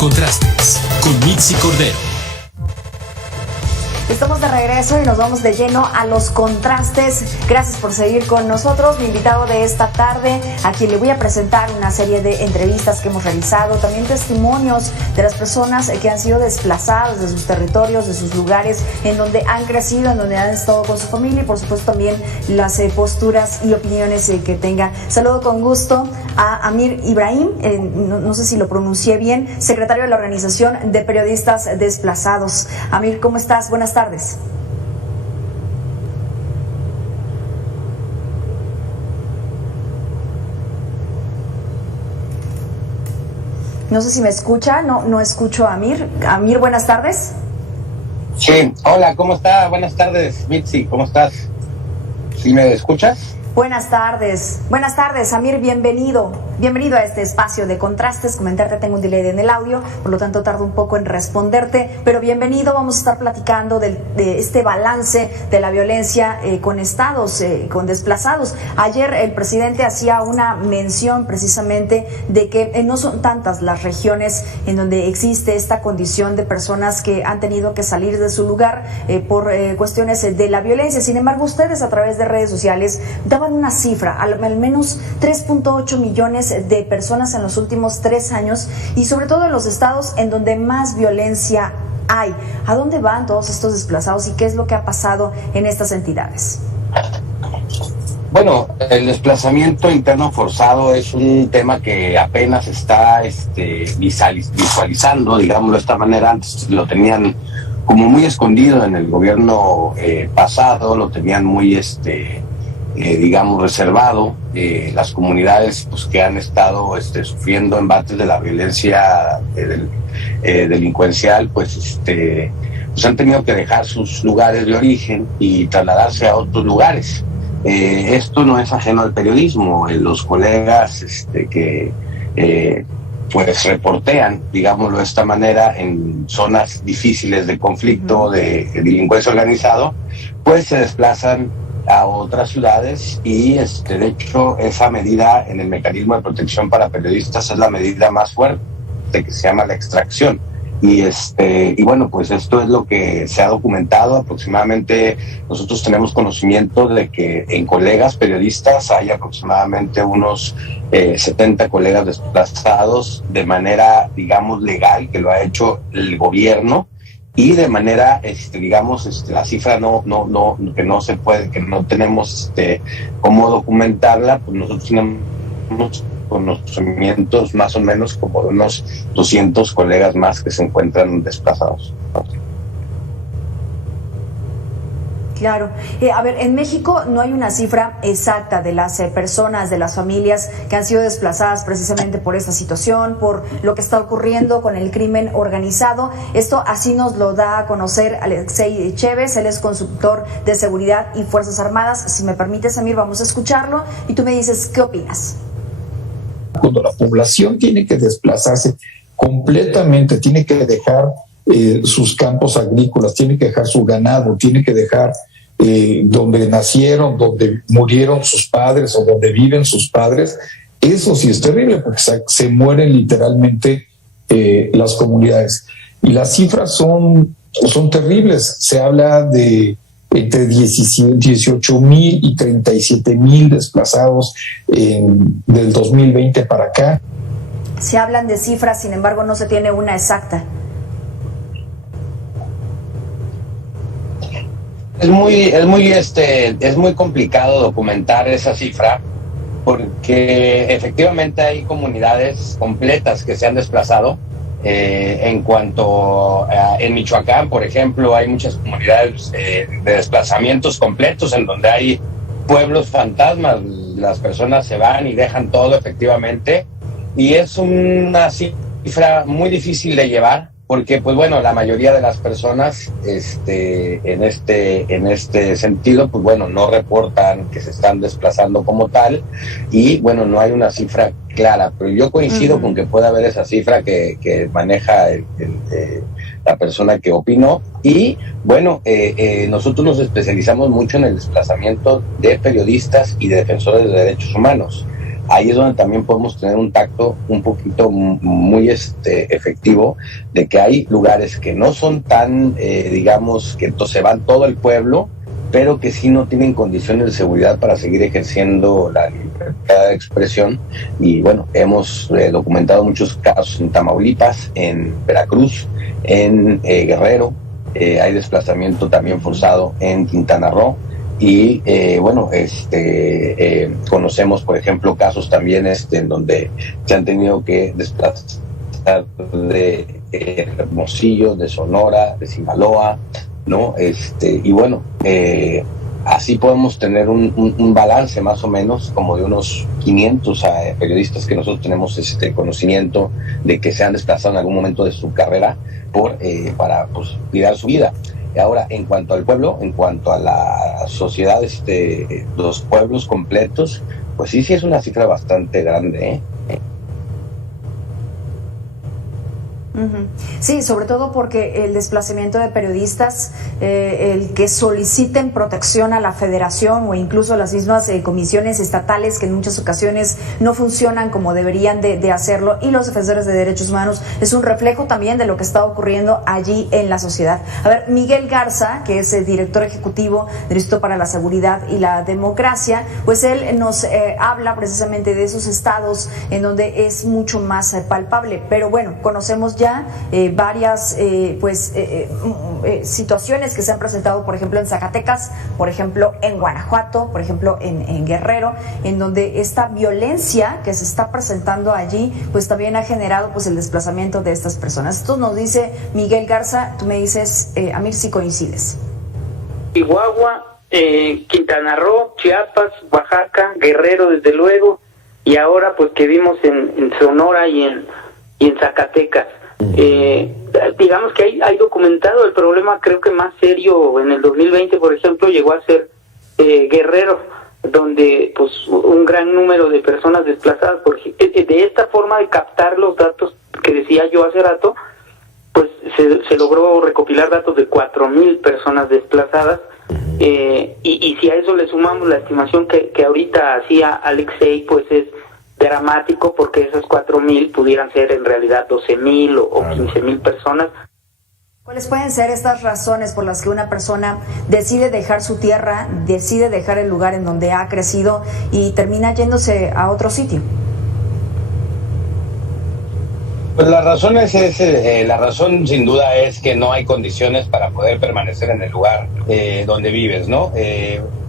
Contrastes con Mitzi Cordero. Estamos de regreso y nos vamos de lleno a los contrastes. Gracias por seguir con nosotros. Mi invitado de esta tarde, a quien le voy a presentar una serie de entrevistas que hemos realizado, también testimonios de las personas que han sido desplazadas de sus territorios, de sus lugares, en donde han crecido, en donde han estado con su familia y por supuesto también las posturas y opiniones que tengan. Saludo con gusto a Amir Ibrahim, no sé si lo pronuncié bien, secretario de la Organización de Periodistas Desplazados. Amir, ¿cómo estás? Buenas tardes. No sé si me escucha, no escucho a Amir. Amir, buenas tardes. Sí, hola, ¿cómo está? Buenas tardes, Mitzi, ¿cómo estás? ¿Sí me escuchas? Buenas tardes, Amir, bienvenido a este espacio de contrastes. Comentarte, tengo un delay en el audio, por lo tanto tardo un poco en responderte, pero bienvenido. Vamos a estar platicando de este balance de la violencia con estados, con desplazados. Ayer el presidente hacía una mención precisamente de que no son tantas las regiones en donde existe esta condición de personas que han tenido que salir de su lugar por cuestiones de la violencia. Sin embargo, ustedes a través de redes sociales daban una cifra, al menos 3.8 millones de personas en los últimos 3 años y sobre todo en los estados en donde más violencia hay. ¿A dónde van todos estos desplazados y qué es lo que ha pasado en estas entidades? Bueno, el desplazamiento interno forzado es un tema que apenas está visualizando, digámoslo de esta manera. Antes lo tenían como muy escondido en el gobierno pasado, lo tenían muy digamos reservado. Las comunidades pues que han estado sufriendo embates de la violencia delincuencial pues han tenido que dejar sus lugares de origen y trasladarse a otros lugares. Esto no es ajeno al periodismo. Los colegas que pues reportean, digámoslo de esta manera, en zonas difíciles de conflicto, de delincuencia organizado, pues se desplazan a otras ciudades y de hecho esa medida en el mecanismo de protección para periodistas es la medida más fuerte, que se llama la extracción. Y bueno, pues esto es lo que se ha documentado. Aproximadamente nosotros tenemos conocimiento de que en colegas periodistas hay aproximadamente unos 70 colegas desplazados de manera, digamos, legal, que lo ha hecho el gobierno. Y de manera, digamos, la cifra que no se puede, que no tenemos cómo documentarla, pues nosotros tenemos conocimientos más o menos como de unos 200 colegas más que se encuentran desplazados. Claro. A ver, en México no hay una cifra exacta de las personas, de las familias que han sido desplazadas precisamente por esta situación, por lo que está ocurriendo con el crimen organizado. Esto así nos lo da a conocer Alexei Chévez, él es consultor de seguridad y Fuerzas Armadas. Si me permites, Amir, vamos a escucharlo y tú me dices qué opinas. Cuando la población tiene que desplazarse completamente, tiene que dejar sus campos agrícolas, tiene que dejar su ganado, tiene que dejar donde nacieron, donde murieron sus padres o donde viven sus padres, eso sí es terrible porque se mueren literalmente las comunidades. Y las cifras son terribles. Se habla de entre 18,000 y 37,000 desplazados del 2020 para acá. Se hablan de cifras, sin embargo no se tiene una exacta. Es muy complicado documentar esa cifra porque efectivamente hay comunidades completas que se han desplazado. En cuanto en Michoacán, por ejemplo, hay muchas comunidades de desplazamientos completos en donde hay pueblos fantasmas. Las personas se van y dejan todo efectivamente y es una cifra muy difícil de llevar porque pues bueno, la mayoría de las personas en este sentido pues bueno, no reportan que se están desplazando como tal y bueno, no hay una cifra clara, pero yo coincido con que puede haber esa cifra que maneja la persona que opinó y bueno, nosotros nos especializamos mucho en el desplazamiento de periodistas y de defensores de derechos humanos. ahí es donde también podemos tener un tacto un poquito muy efectivo, de que hay lugares que no son tan, digamos, que se van todo el pueblo, pero que sí no tienen condiciones de seguridad para seguir ejerciendo la libertad de expresión. Y bueno, hemos documentado muchos casos en Tamaulipas, en Veracruz, en Guerrero, hay desplazamiento también forzado en Quintana Roo, y conocemos, por ejemplo, casos también en donde se han tenido que desplazar de Hermosillo, de Sonora, de Sinaloa, ¿no? Y bueno, así podemos tener un balance más o menos como de unos 500 periodistas que nosotros tenemos conocimiento de que se han desplazado en algún momento de su carrera para pues cuidar su vida. Y ahora, en cuanto al pueblo, en cuanto a la sociedad, los pueblos completos, pues sí es una cifra bastante grande, ¿eh? Sí, sobre todo porque el desplazamiento de periodistas, el que soliciten protección a la federación o incluso a las mismas comisiones estatales que en muchas ocasiones no funcionan como deberían de hacerlo, y los defensores de derechos humanos, es un reflejo también de lo que está ocurriendo allí en la sociedad. A ver, Miguel Garza, que es el director ejecutivo del Instituto para la Seguridad y la Democracia, pues él nos habla precisamente de esos estados en donde es mucho más palpable, pero bueno, conocemos ya varias situaciones que se han presentado, por ejemplo en Zacatecas, por ejemplo en Guanajuato, por ejemplo en Guerrero, en donde esta violencia que se está presentando allí pues también ha generado pues el desplazamiento de estas personas. Esto nos dice Miguel Garza. Tú me dices, Amir, si coincides. Chihuahua, Quintana Roo, Chiapas, Oaxaca, Guerrero, desde luego, y ahora pues que vimos en Sonora y en Zacatecas. Digamos que hay documentado el problema, creo que más serio en el 2020, por ejemplo, llegó a ser Guerrero, donde pues un gran número de personas desplazadas, de esta forma de captar los datos que decía yo hace rato, pues se logró recopilar datos de 4,000 personas desplazadas, y si a eso le sumamos la estimación que ahorita hacía Alexei, pues es dramático, porque esas 4,000 pudieran ser en realidad 12,000 o 15,000 personas. ¿Cuáles pueden ser estas razones por las que una persona decide dejar su tierra, decide dejar el lugar en donde ha crecido y termina yéndose a otro sitio? Pues la razón sin duda es que no hay condiciones para poder permanecer en el lugar donde vives, ¿no?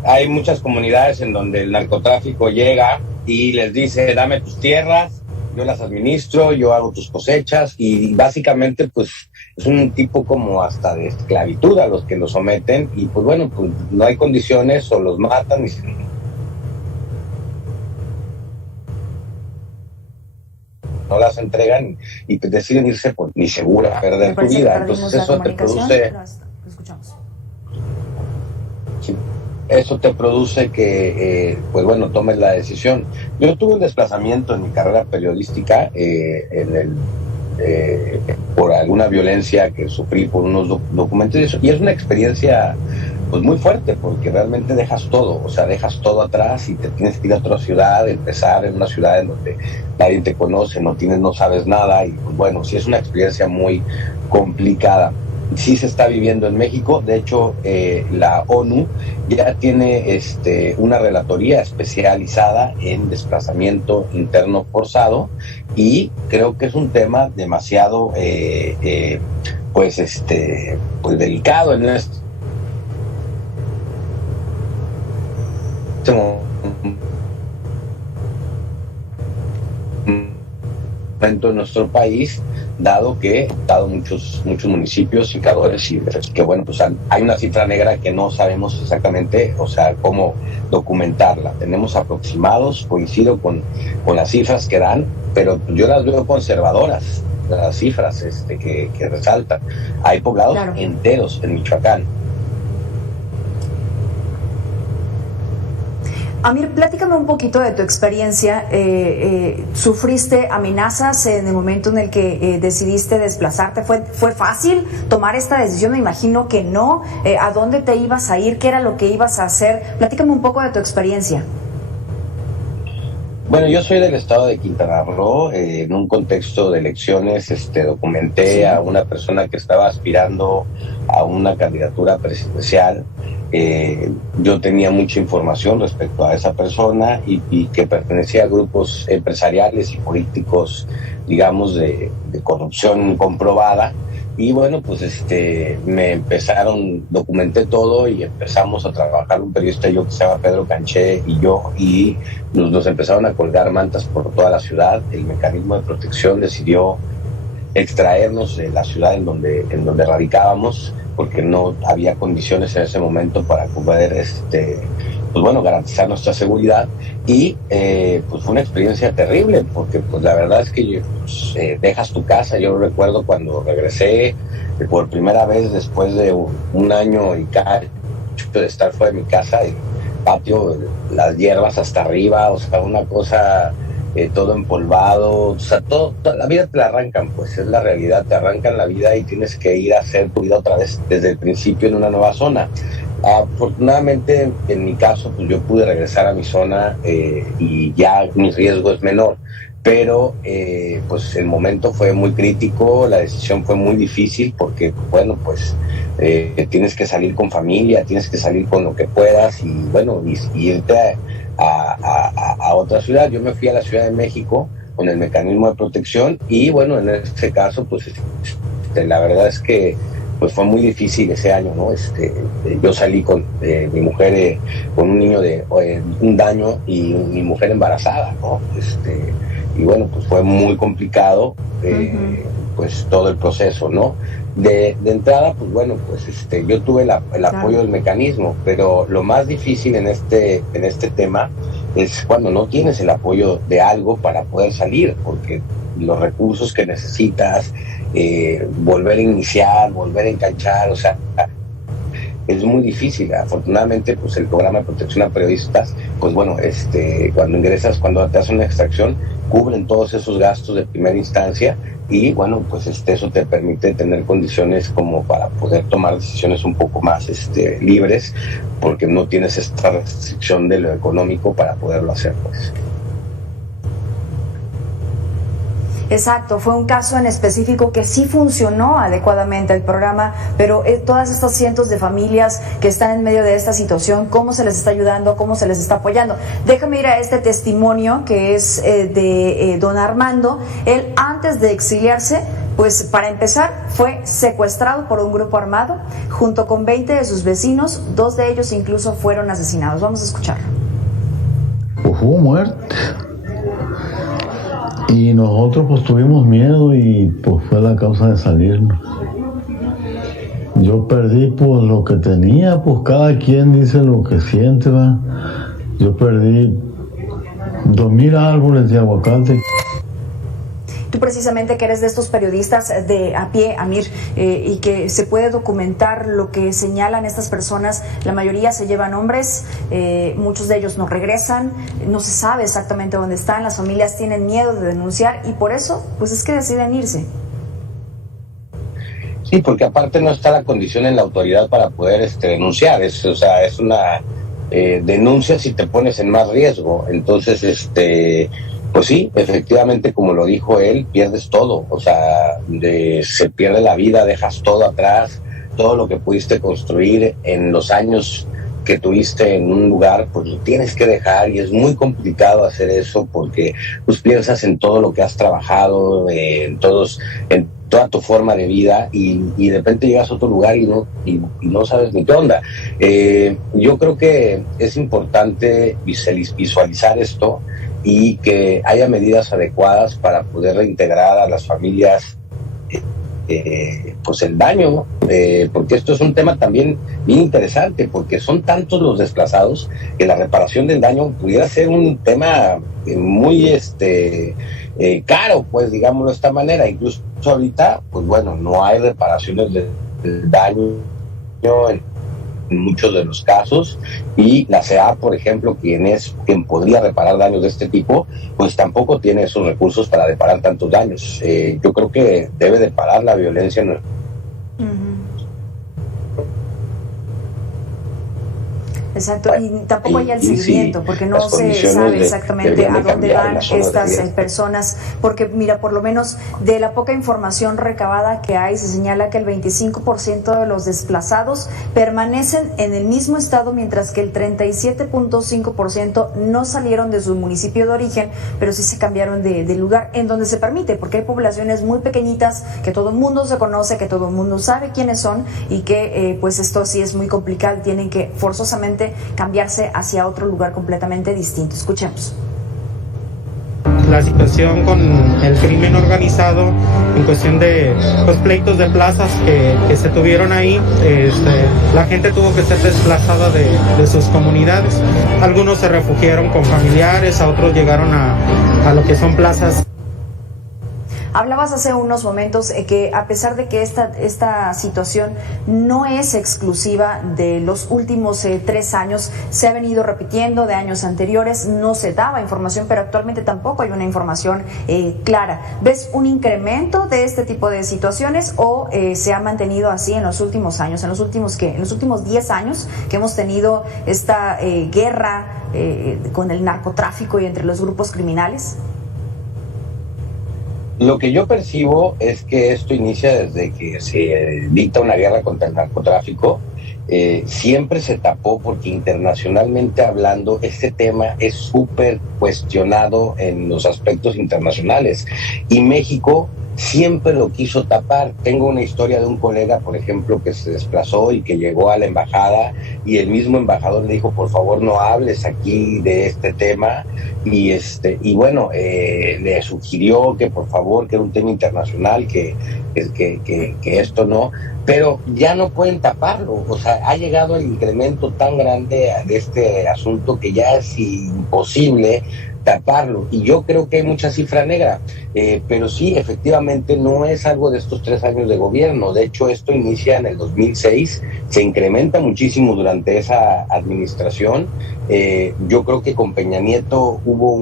Hay muchas comunidades en donde el narcotráfico llega y les dice: dame tus tierras, yo las administro, yo hago tus cosechas, y básicamente pues es un tipo como hasta de esclavitud a los que los someten, y pues bueno, pues no hay condiciones, o los matan y no las entregan, y pues deciden irse por ni segura, perder tu vida. Entonces eso te produce... Eso te produce que, pues bueno, tomes la decisión. Yo tuve un desplazamiento en mi carrera periodística por alguna violencia que sufrí por unos documentos, y es una experiencia pues muy fuerte, porque realmente dejas todo atrás y te tienes que ir a otra ciudad, empezar en una ciudad en donde nadie te conoce, no sabes nada, y pues bueno, sí es una experiencia muy complicada. Sí se está viviendo en México. De hecho, la ONU ya tiene una relatoría especializada en desplazamiento interno forzado, y creo que es un tema demasiado pues delicado en este momento en nuestro país, dado muchos municipios, indicadores, y que bueno, pues hay una cifra negra que no sabemos exactamente, o sea, cómo documentarla. Tenemos aproximados, coincido con las cifras que dan, pero yo las veo conservadoras, las cifras que resaltan. Hay poblados enteros en Michoacán. Amir, platícame un poquito de tu experiencia. ¿Sufriste amenazas en el momento en el que decidiste desplazarte? ¿Fue fácil tomar esta decisión? Me imagino que no. ¿A dónde te ibas a ir? ¿Qué era lo que ibas a hacer? Platícame un poco de tu experiencia. Bueno, yo soy del estado de Quintana Roo. En un contexto de elecciones documenté a una persona que estaba aspirando a una candidatura presidencial. Yo tenía mucha información respecto a esa persona y que pertenecía a grupos empresariales y políticos, digamos, de corrupción comprobada. Y bueno, pues documenté todo y empezamos a trabajar un periodista y yo que se llama Pedro Canché y yo, y nos empezaron a colgar mantas por toda la ciudad. El mecanismo de protección decidió extraernos de la ciudad en donde radicábamos, porque no había condiciones en ese momento para poder pues bueno, garantizar nuestra seguridad. Y pues fue una experiencia terrible, porque pues la verdad es que dejas tu casa. Yo recuerdo cuando regresé por primera vez después de un año y cacho de estar fuera de mi casa, el patio, las hierbas hasta arriba, o sea, una cosa, todo empolvado, o sea, toda la vida te la arrancan, pues es la realidad, te arrancan la vida y tienes que ir a hacer tu vida otra vez desde el principio en una nueva zona. Afortunadamente, en mi caso, pues yo pude regresar a mi zona y ya mi riesgo es menor, pero pues el momento fue muy crítico, la decisión fue muy difícil porque, bueno, pues tienes que salir con familia, tienes que salir con lo que puedas y, bueno, y irte a otra ciudad. Yo me fui a la Ciudad de México con el mecanismo de protección y, bueno, en ese caso, pues la verdad es que pues fue muy difícil ese año, ¿no? Yo salí con mi mujer con un niño de un año y mi mujer embarazada, ¿no? Y bueno, pues fue muy complicado, pues todo el proceso, ¿no? De entrada, pues bueno, pues yo tuve el apoyo del mecanismo, pero lo más difícil en este tema es cuando no tienes el apoyo de algo para poder salir, porque los recursos que necesitas, volver a iniciar, volver a enganchar, o sea, es muy difícil. Afortunadamente, pues el programa de protección a periodistas, pues bueno, cuando ingresas, cuando te hacen una extracción, cubren todos esos gastos de primera instancia y bueno, pues eso te permite tener condiciones como para poder tomar decisiones un poco más libres, porque no tienes esta restricción de lo económico para poderlo hacer, pues. Exacto, fue un caso en específico que sí funcionó adecuadamente el programa, pero todas estas cientos de familias que están en medio de esta situación, ¿cómo se les está ayudando? ¿Cómo se les está apoyando? Déjame ir a este testimonio que es de don Armando. Él, antes de exiliarse, pues para empezar, fue secuestrado por un grupo armado, junto con 20 de sus vecinos, 2 de ellos incluso fueron asesinados. Vamos a escucharlo. Pues hubo muerte. Y nosotros pues tuvimos miedo y pues fue la causa de salirnos. Yo perdí pues lo que tenía, pues cada quien dice lo que siente, ¿va? Yo perdí 2,000 árboles de aguacate. Tú precisamente que eres de estos periodistas de a pie, Amir, y que se puede documentar lo que señalan estas personas, la mayoría se llevan hombres, muchos de ellos no regresan, no se sabe exactamente dónde están, las familias tienen miedo de denunciar y por eso pues es que deciden irse. Sí, porque aparte no está la condición en la autoridad para poder denunciar, es una denuncia si te pones en más riesgo, entonces pues sí, efectivamente, como lo dijo él, pierdes todo, o sea, se pierde la vida, dejas todo atrás, todo lo que pudiste construir en los años que tuviste en un lugar, pues lo tienes que dejar y es muy complicado hacer eso porque pues piensas en todo lo que has trabajado, en toda tu forma de vida y de repente llegas a otro lugar y no sabes ni qué onda. Yo creo que es importante visualizar esto y que haya medidas adecuadas para poder reintegrar a las familias pues el daño, porque esto es un tema también bien interesante, porque son tantos los desplazados que la reparación del daño pudiera ser un tema muy caro, pues digámoslo de esta manera. Incluso ahorita, pues bueno, no hay reparaciones del daño en muchos de los casos, y la CEA, por ejemplo, quien podría reparar daños de este tipo, pues tampoco tiene esos recursos para reparar tantos daños. Yo creo que debe de parar la violencia en Exacto, y tampoco hay el seguimiento, sí, porque no se sabe exactamente a dónde van estas personas, porque mira, por lo menos de la poca información recabada que hay, se señala que el 25% de los desplazados permanecen en el mismo estado, mientras que el 37.5% no salieron de su municipio de origen, pero sí se cambiaron de lugar en donde se permite, porque hay poblaciones muy pequeñitas que todo el mundo se conoce, que todo el mundo sabe quiénes son, y que pues esto sí es muy complicado, tienen que forzosamente cambiarse hacia otro lugar completamente distinto. Escuchemos. La situación con el crimen organizado en cuestión de los pleitos de plazas que se tuvieron ahí, la gente tuvo que ser desplazada de sus comunidades. Algunos se refugiaron con familiares, a otros llegaron a lo que son plazas. Hablabas hace unos momentos que a pesar de que esta situación no es exclusiva de los últimos 3 años, se ha venido repitiendo de años anteriores, no se daba información, pero actualmente tampoco hay una información clara. ¿Ves un incremento de este tipo de situaciones o se ha mantenido así en los últimos años, en los últimos 10 años que hemos tenido esta guerra con el narcotráfico y entre los grupos criminales? Lo que yo percibo es que esto inicia desde que se dicta una guerra contra el narcotráfico. Siempre se tapó porque internacionalmente hablando este tema es súper cuestionado en los aspectos internacionales y México siempre lo quiso tapar. Tengo una historia de un colega, por ejemplo, que se desplazó y que llegó a la embajada y el mismo embajador le dijo, por favor no hables aquí de este tema, y bueno, le sugirió que por favor, que era un tema internacional, que esto no, pero ya no pueden taparlo. O sea, ha llegado el incremento tan grande de este asunto que ya es imposible taparlo, y yo creo que hay mucha cifra negra, pero sí, efectivamente no es algo de estos 3 años de gobierno. De hecho, esto inicia en el 2006, se incrementa muchísimo durante esa administración. Yo creo que con Peña Nieto hubo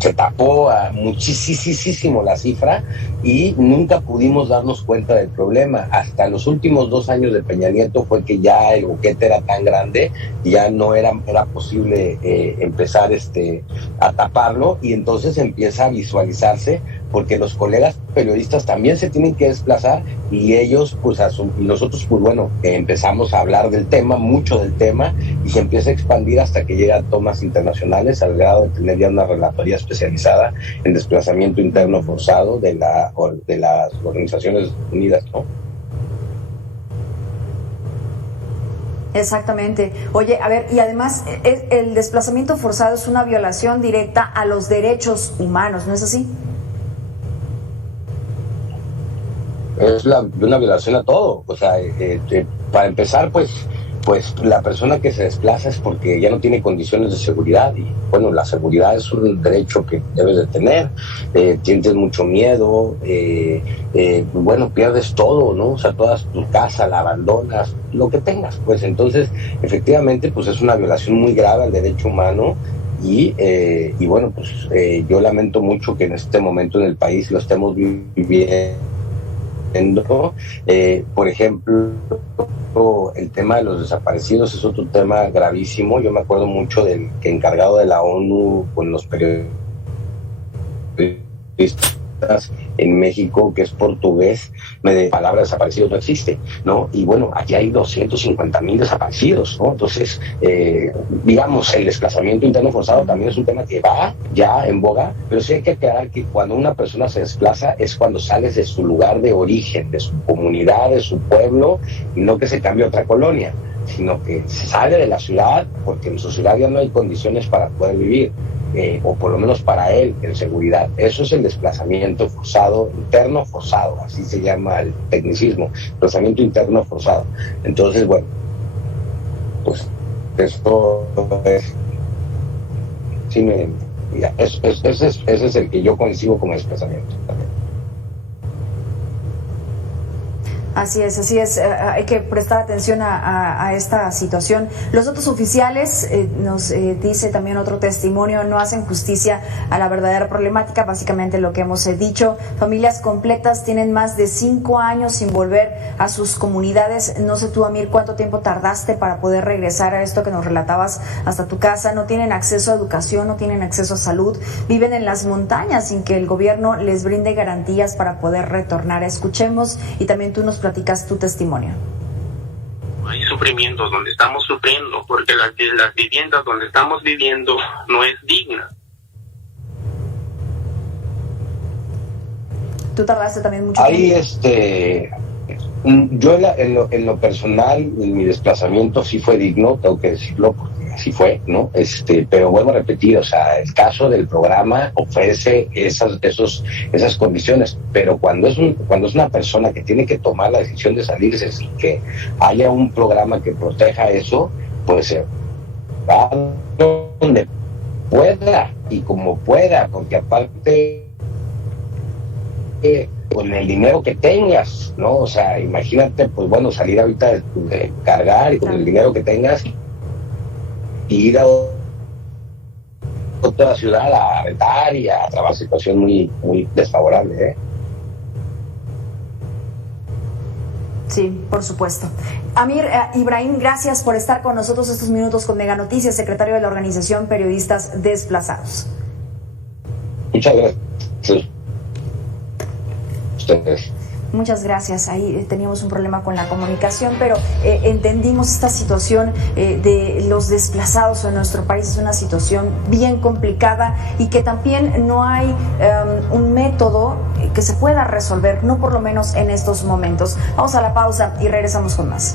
se tapó muchísimo la cifra y nunca pudimos darnos cuenta del problema. Hasta los últimos 2 años de Peña Nieto fue que ya el boquete era tan grande y ya no era posible empezar a taparlo, y entonces empieza a visualizarse porque los colegas periodistas también se tienen que desplazar y ellos y nosotros bueno, empezamos a hablar del tema, mucho del tema, y se empieza a expandir hasta que llega a tomas internacionales al grado de tener ya una relatoría especializada en desplazamiento interno forzado de las Organizaciones Unidas, ¿no? Exactamente. Oye, a ver, y además el desplazamiento forzado es una violación directa a los derechos humanos, ¿no es así? Es una violación a todo. O sea, para empezar, pues la persona que se desplaza es porque ya no tiene condiciones de seguridad, y bueno, la seguridad es un derecho que debes de tener. Sientes mucho miedo, bueno, pierdes todo, ¿no? O sea, toda tu casa la abandonas, lo que tengas, pues entonces efectivamente pues es una violación muy grave al derecho humano. Y bueno, pues yo lamento mucho que en este momento en el país lo estemos viviendo. Por ejemplo, el tema de los desaparecidos es otro tema gravísimo. Yo me acuerdo mucho del que encargado de la ONU con los periodistas en México, que es portugués, palabra desaparecidos no existe, ¿no? Y bueno, aquí hay 250,000 desaparecidos, ¿no? Entonces, digamos, el desplazamiento interno forzado también es un tema que va ya en boga, pero sí hay que aclarar que cuando una persona se desplaza es cuando sales de su lugar de origen, de su comunidad, de su pueblo, y no que se cambie a otra colonia, sino que sale de la ciudad porque en su ciudad ya no hay condiciones para poder vivir. O por lo menos para él, en seguridad. Eso es el desplazamiento forzado, interno forzado, así se llama el tecnicismo, desplazamiento interno forzado. Entonces, bueno, pues esto es, sí ese es el que yo concibo como desplazamiento también. Así es. Hay que prestar atención a esta situación. Los datos oficiales, nos dice también otro testimonio, no hacen justicia a la verdadera problemática, básicamente lo que hemos dicho. Familias completas tienen más de 5 años sin volver a sus comunidades. No sé tú, Amir, cuánto tiempo tardaste para poder regresar a esto que nos relatabas hasta tu casa. No tienen acceso a educación, no tienen acceso a salud, viven en las montañas sin que el gobierno les brinde garantías para poder retornar. Escuchemos y también tú nos platicas tu testimonio. Hay sufrimiento donde estamos sufriendo porque las viviendas donde estamos viviendo no es digna. Tú tardaste también mucho Ahí, tiempo. Yo en lo personal, mi desplazamiento sí fue digno, tengo que decirlo, porque así fue, ¿no? Pero vuelvo a repetir, o sea, el caso del programa ofrece esas condiciones, pero cuando es una persona que tiene que tomar la decisión de salirse sin que haya un programa que proteja eso, pues se va donde pueda y como pueda, porque aparte con el dinero que tengas, ¿no? O sea, imagínate, pues bueno, salir ahorita de cargar y con el dinero que tengas y ir a otra ciudad a rentar y a trabajar, situación muy, muy desfavorable, Sí, por supuesto. Amir Ibrahim, gracias por estar con nosotros estos minutos con Mega Noticias, secretario de la organización Periodistas Desplazados. Muchas gracias. Muchas gracias. Ahí teníamos un problema con la comunicación, pero entendimos esta situación de los desplazados en nuestro país. Es una situación bien complicada y que también no hay un método que se pueda resolver, no por lo menos en estos momentos. Vamos a la pausa y regresamos con más.